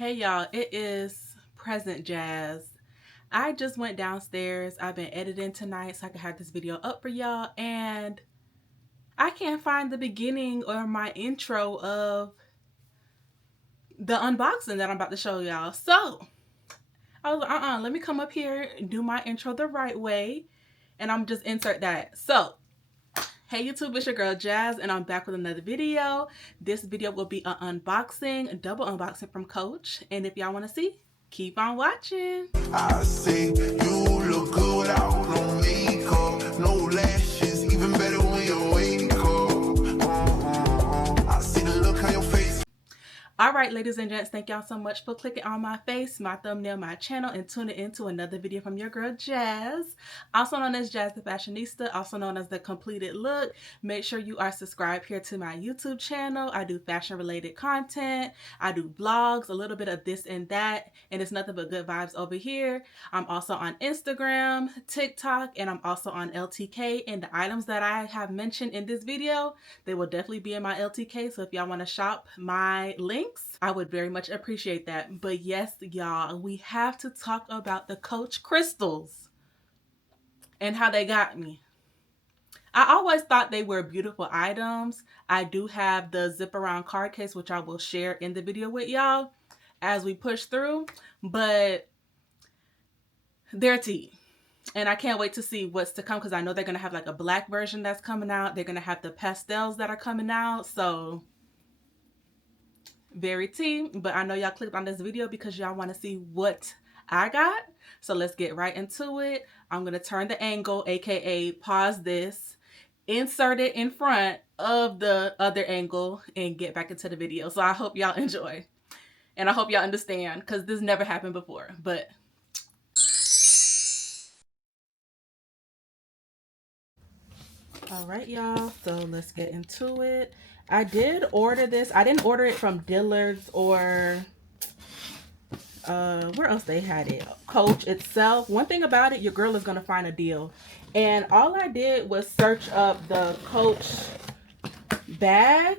Hey y'all, it is present Jazz. I just went downstairs. I've been editing tonight so I can have this video up for y'all, and I can't find the beginning or my intro of the unboxing that I'm about to show y'all. So I was like, let me come up here and do my intro the right way, and I'm just insert that. So hey YouTube, it's your girl Jazz, and I'm back with another video. This video will be an unboxing, a double unboxing from Coach, and if y'all want to see, keep on watching. I see you look good out no makeup, no lashes, even better when you wake up. I see the look on your face. All right, ladies and gents, thank y'all so much for clicking on my face, my thumbnail, my channel, and tuning into another video from your girl Jazz, also known as Jazz the Fashionista, also known as The Completed Look. Make sure you are subscribed here to my YouTube channel. I do fashion-related content. I do vlogs, a little bit of this and that, and it's nothing but good vibes over here. I'm also on Instagram, TikTok, and I'm also on LTK, and the items that I have mentioned in this video, they will definitely be in my LTK, so if y'all want to shop my links, I would very much appreciate that. But yes, y'all, we have to talk about the Coach crystals and how they got me. I always thought they were beautiful items. I do have the zip around card case, which I will share in the video with y'all as we push through, but they're tea. And I can't wait to see what's to come, because I know they're going to have like a black version that's coming out. They're going to have the pastels that are coming out. So very tea, but I know y'all clicked on this video because y'all want to see what I got. So let's get right into it. I'm going to turn the angle, aka pause this, insert it in front of the other angle, and get back into the video. So I hope y'all enjoy, and I hope y'all understand, because this never happened before. But all right, y'all, so let's get into it. I did order this. I didn't order it from Dillard's or where else they had it, Coach itself. One thing about it, your girl is gonna find a deal, and all I did was search up the Coach bag,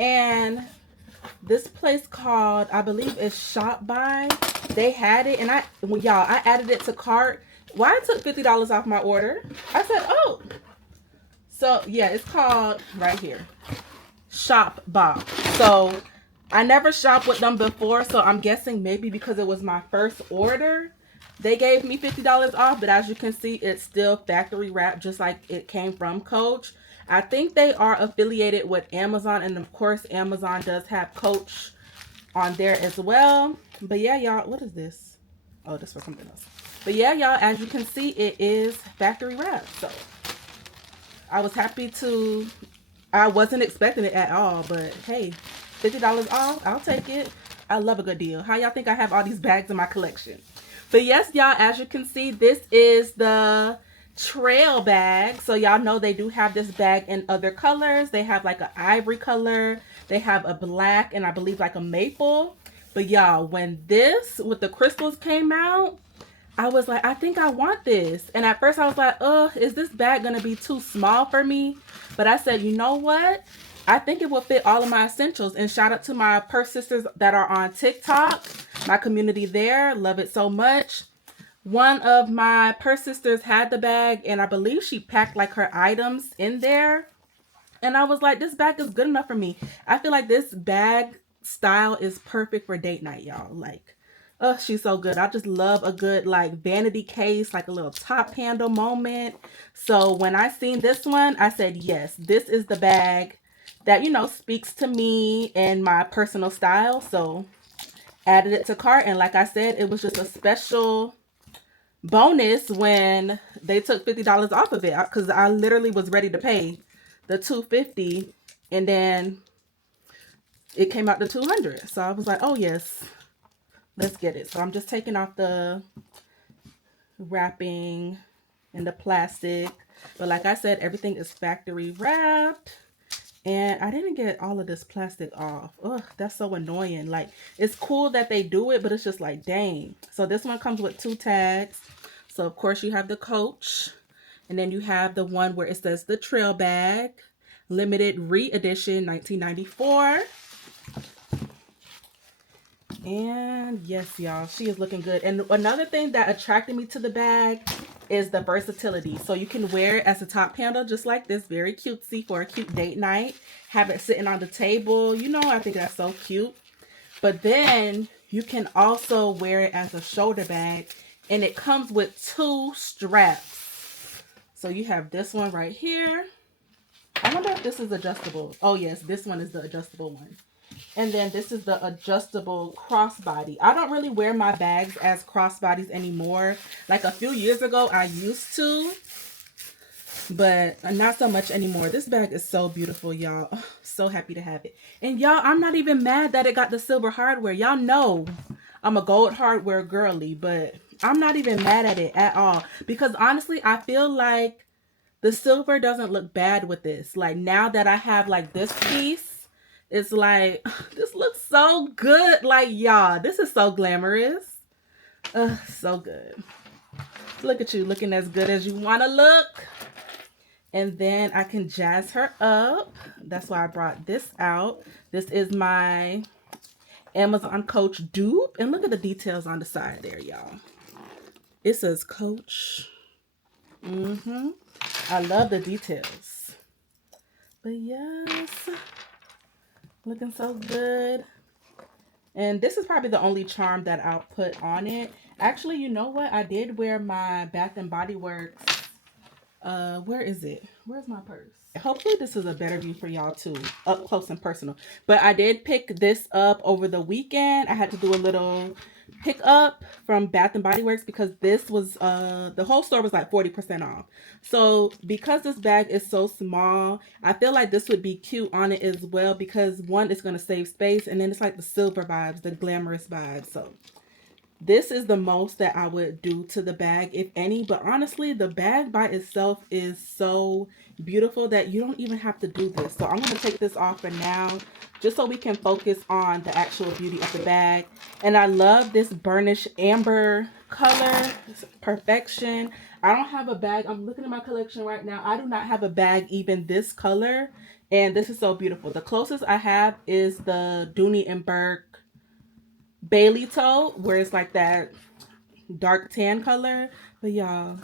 and this place called, I believe it's Shop By, they had it, and y'all, I added it to cart. Why I took $50 off my order? I said, oh, so yeah, it's called right here, Shop By. So I never shopped with them before, so I'm guessing maybe because it was my first order, they gave me $50 off. But as you can see, it's still factory wrapped, just like it came from Coach. I think they are affiliated with Amazon, and of course Amazon does have Coach on there as well. But yeah, y'all, what is this? Oh, this for something else. But yeah, y'all, as you can see, it is factory wrapped. So I was happy to, I wasn't expecting it at all, but hey, $50 off, I'll take it. I love a good deal. How y'all think I have all these bags in my collection? But yes, y'all, as you can see, this is the trail bag. So y'all know they do have this bag in other colors. They have like an ivory color, they have a black, and I believe like a maple. But y'all, when this with the crystals came out, I was like, I think I want this. And at first I was like, oh, is this bag gonna be too small for me? But I said, you know what? I think it will fit all of my essentials. And shout out to my purse sisters that are on TikTok, my community there. Love it so much. One of my purse sisters had the bag, and I believe she packed like her items in there. And I was like, this bag is good enough for me. I feel like this bag style is perfect for date night, y'all. Like, oh, she's so good. I just love a good like vanity case, like a little top handle moment. So when I seen this one, I said, yes, this is the bag that, you know, speaks to me and my personal style. So added it to cart, and like I said, it was just a special bonus when they took $50 off of it, because I literally was ready to pay the $250, and then it came out to $200. So I was like, oh yes, let's get it. So I'm just taking off the wrapping and the plastic, but like I said, everything is factory wrapped. And I didn't get all of this plastic off. Ugh, that's so annoying. Like, it's cool that they do it, but it's just like, dang. So this one comes with 2 tags. So of course you have the Coach, and then you have the one where it says the trail bag, limited re-edition 1994. And yes, y'all, she is looking good. And another thing that attracted me to the bag is the versatility. So you can wear it as a top handle just like this, very cutesy for a cute date night. Have it sitting on the table. You know, I think that's so cute. But then you can also wear it as a shoulder bag, and it comes with 2 straps. So you have this one right here. I wonder if this is adjustable. Oh yes, this one is the adjustable one. And then this is the adjustable crossbody. I don't really wear my bags as crossbodies anymore. Like a few years ago, I used to, but not so much anymore. This bag is so beautiful, y'all. So happy to have it. And y'all, I'm not even mad that it got the silver hardware. Y'all know I'm a gold hardware girly, but I'm not even mad at it at all. Because honestly, I feel like the silver doesn't look bad with this. Like now that I have like this piece, it's like, this looks so good. Like, y'all, this is so glamorous. So good. Look at you looking as good as you want to look. And then I can jazz her up. That's why I brought this out. This is my Amazon Coach dupe. And look at the details on the side there, y'all. It says Coach. I love the details. But yes, looking so good. And this is probably the only charm that I'll put on it. Actually, you know what? I did wear my Bath and Body Works. Where is it? Where's my purse? Hopefully this is a better view for y'all too, up close and personal. But I did pick this up over the weekend. I had to do a little pick up from Bath and Body Works because this was the whole store was like 40% off. So because this bag is so small, I feel like this would be cute on it as well because one, it's going to save space, and then it's like the silver vibes, the glamorous vibes. So this is the most that I would do to the bag, if any. But honestly, the bag by itself is so beautiful that you don't even have to do this. So I'm going to take this off for now, just so we can focus on the actual beauty of the bag. And I love this burnished amber color. It's perfection. I don't have a bag. I'm looking at my collection right now. I do not have a bag even this color. And this is so beautiful. The closest I have is the Dooney and Burke Bailey toe, where it's like that dark tan color. But y'all,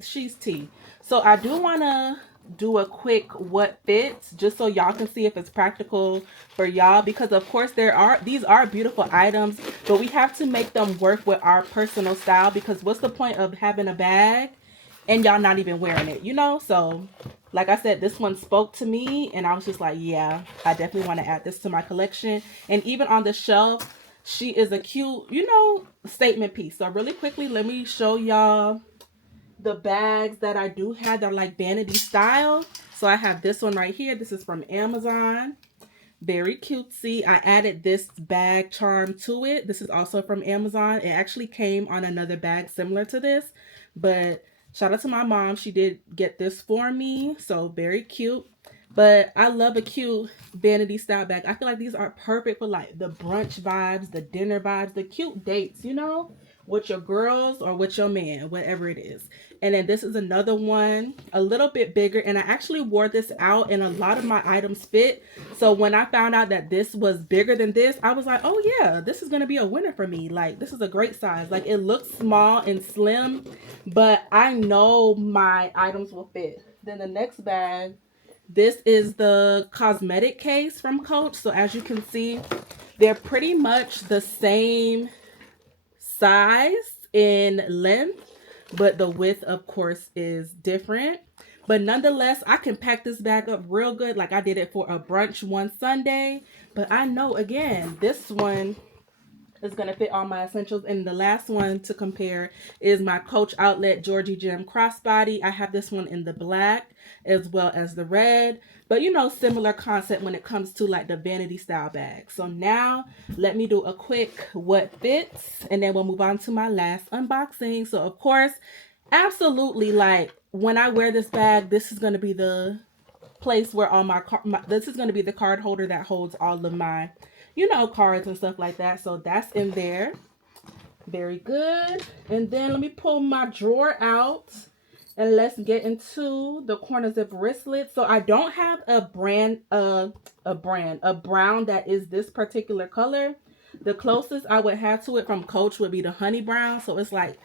she's tea. So I do want to do a quick what fits, just so y'all can see if it's practical for y'all, because of course these are beautiful items, but we have to make them work with our personal style, because what's the point of having a bag and y'all not even wearing it, you know? So like I said, this one spoke to me and I was just like, yeah, I definitely want to add this to my collection. And even on the shelf, she is a cute, you know, statement piece. So really quickly, let me show y'all the bags that I do have that are like vanity style. So I have this one right here. This is from Amazon. Very cutesy. I added this bag charm to it. This is also from Amazon. It actually came on another bag similar to this, but shout out to my mom. She did get this for me. So very cute. But I love a cute vanity style bag. I feel like these are perfect for like the brunch vibes, the dinner vibes, the cute dates, you know, with your girls or with your man, whatever it is. And then this is another one, a little bit bigger. And I actually wore this out and a lot of my items fit. So when I found out that this was bigger than this, I was like, oh yeah, this is going to be a winner for me. Like, this is a great size. Like, it looks small and slim, but I know my items will fit. Then the next bag, this is the cosmetic case from Coach. So as you can see, they're pretty much the same size in length, but the width of course is different. But nonetheless, I can pack this bag up real good. Like I did it for a brunch one Sunday. But I know, again, this one is going to fit all my essentials. And the last one to compare is my Coach Outlet Georgie Gem Crossbody. I have this one in the black as well as the red. But you know, similar concept when it comes to like the vanity style bag. So now let me do a quick what fits, and then we'll move on to my last unboxing. So of course, absolutely, like when I wear this bag, this is going to be the place where all this is going to be the card holder that holds all of my, you know, cards and stuff like that. So that's in there. Very good. And then let me pull my drawer out and let's get into the corner zip wristlet. So I don't have a brown that is this particular color. The closest I would have to it from Coach would be the honey brown. So it's like,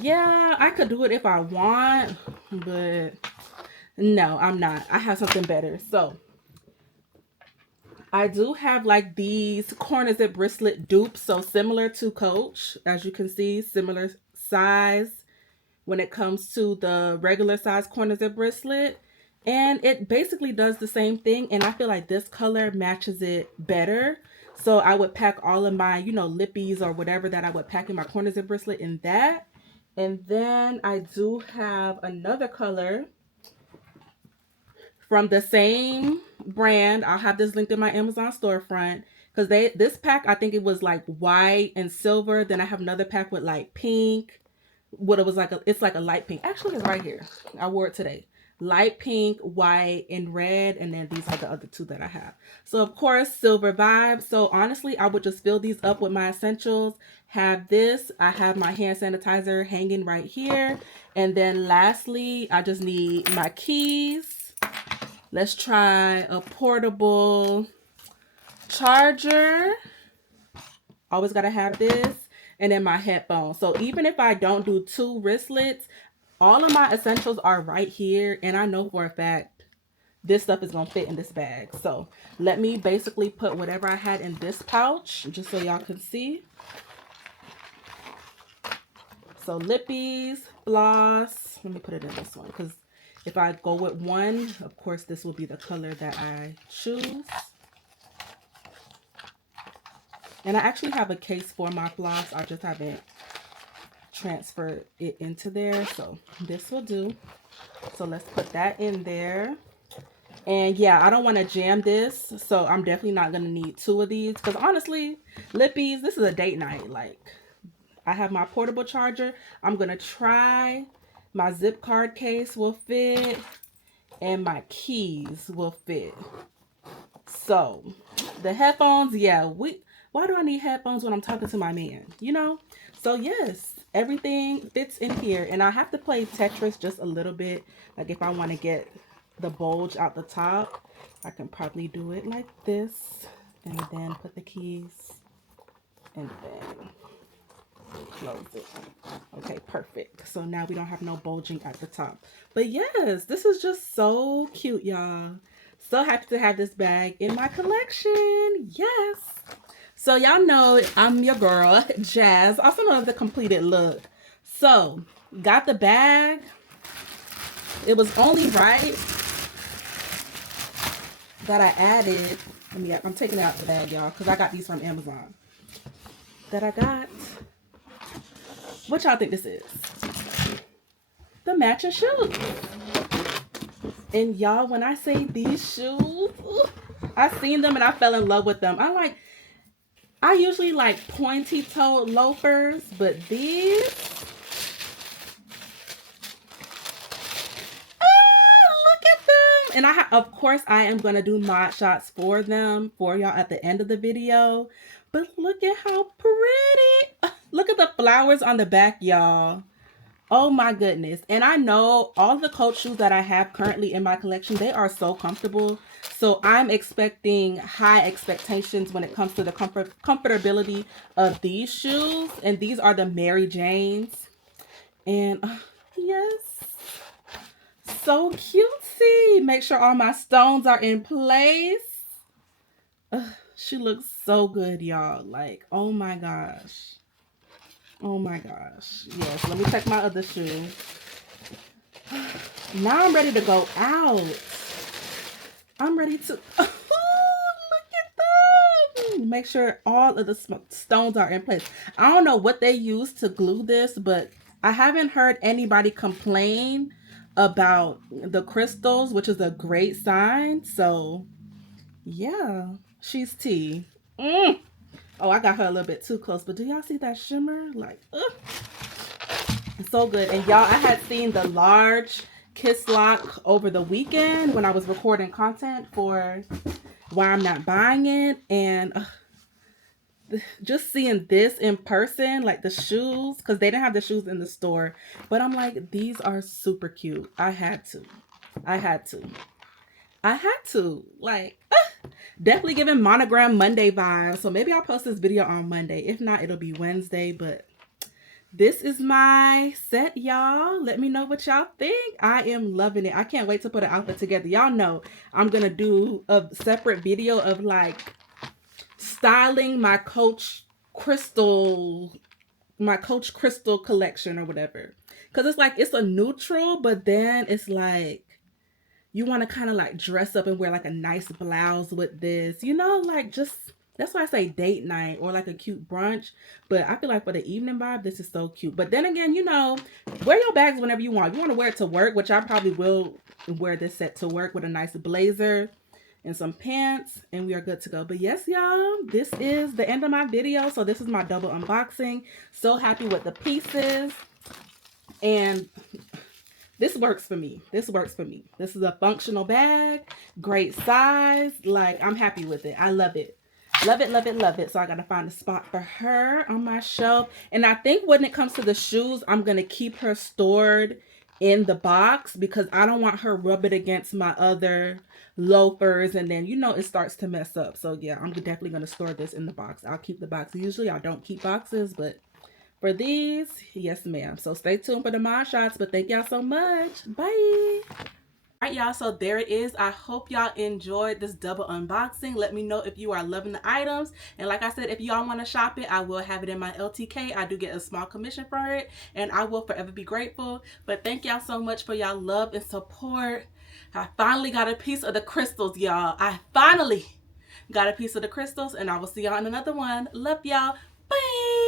yeah, I could do it if I want, but no, I'm not. I have something better. So I do have like these corner zip bracelet dupes. So similar to Coach, as you can see, similar size when it comes to the regular size corner zip bracelet. And it basically does the same thing. And I feel like this color matches it better. So I would pack all of my, you know, lippies or whatever that I would pack in my corner zip bracelet in that. And then I do have another color from the same brand. I'll have this linked in my Amazon storefront. Because this pack, I think it was like white and silver. Then I have another pack with like pink. What it was like, it's like a light pink. Actually, it's right here. I wore it today. Light pink, white, and red. And then these are the other two that I have. So, of course, silver vibe. So, honestly, I would just fill these up with my essentials. Have this. I have my hand sanitizer hanging right here. And then lastly, I just need my keys. Let's try a portable charger. Always got to have this. And then my headphones. So even if I don't do 2 wristlets, all of my essentials are right here. And I know for a fact this stuff is going to fit in this bag. So let me basically put whatever I had in this pouch just so y'all can see. So lippies, floss. Let me put it in this one because if I go with one, of course, this will be the color that I choose. And I actually have a case for my floss. I just haven't transferred it into there. So this will do. So let's put that in there. And yeah, I don't want to jam this. So I'm definitely not going to need 2 of these. Because honestly, lippies, this is a date night. Like, I have my portable charger. I'm going to try. My zip card case will fit. And my keys will fit. So the headphones, yeah, why do I need headphones when I'm talking to my man? You know? So yes, everything fits in here. And I have to play Tetris just a little bit. Like if I want to get the bulge out the top, I can probably do it like this. And then put the keys. And then close it. Okay, perfect. So now we don't have no bulging at the top. But yes, this is just so cute, y'all. So happy to have this bag in my collection. Yes. So y'all know I'm your girl, Jazz. Also known as the completed look. So got the bag. It was only right that I added. I'm taking it out the bag, y'all, because I got these from Amazon. That I got. What y'all think this is? The matching shoes. And y'all, when I say these shoes, I seen them and I fell in love with them. I usually like pointy-toed loafers, but these, look at them. And of course, I am going to do mod shots for them for y'all at the end of the video. But look at how pretty. Look at the flowers on the back, y'all. Oh my goodness. And I know all the Coach shoes that I have currently in my collection, they are so comfortable. So I'm expecting high expectations when it comes to the comfortability of these shoes. And these are the Mary Janes. And yes, so cutesy. Make sure all my stones are in place. She looks so good, y'all. Like, oh my gosh. Oh my gosh. Yes, let me check my other shoe. Now I'm ready to go out. I'm ready to... Oh, look at them. Make sure all of the stones are in place. I don't know what they use to glue this, but I haven't heard anybody complain about the crystals, which is a great sign. So, yeah. She's T. Oh, I got her a little bit too close, but do y'all see that shimmer? Like, it's so good. And y'all, I had seen the large Kiss Lock over the weekend when I was recording content for Why I'm Not Buying It. And just seeing this in person, like the shoes, because they didn't have the shoes in the store. But I'm like, these are super cute. I had to. Like, Definitely giving Monogram Monday vibes. So maybe I'll post this video on Monday. If not, it'll be Wednesday. But this is my set, y'all. Let me know what y'all think. I am loving it. I can't wait to put an outfit together. Y'all know I'm going to do a separate video of like styling my Coach Crystal collection or whatever. Because it's like, it's a neutral, but then it's like, you want to kind of like dress up and wear like a nice blouse with this, you know, like just, that's why I say date night or like a cute brunch. But I feel like for the evening vibe, this is so cute. But then again, you know, wear your bags whenever you want. You want to wear it to work, which I probably will wear this set to work with a nice blazer and some pants, and we are good to go. But yes, y'all, this is the end of my video. So this is my double unboxing. So happy with the pieces, and this works for me. This works for me. This is a functional bag, great size. Like, I'm happy with it. I love it. Love it, love it, love it. So I got to find a spot for her on my shelf. And I think when it comes to the shoes, I'm going to keep her stored in the box because I don't want her rub it against my other loafers, and then, you know, it starts to mess up. So yeah, I'm definitely going to store this in the box. I'll keep the box. Usually I don't keep boxes, but for these, yes ma'am. So stay tuned for the mod shots, but thank y'all so much. Bye. All right, y'all, so there it is. I hope y'all enjoyed this double unboxing. Let me know if you are loving the items. And like I said, if y'all want to shop it, I will have it in my LTK. I do get a small commission for it, and I will forever be grateful. But thank y'all so much for y'all love and support. I finally got a piece of the crystals, y'all. I finally got a piece of the crystals, and I will see y'all in another one. Love y'all. Bye.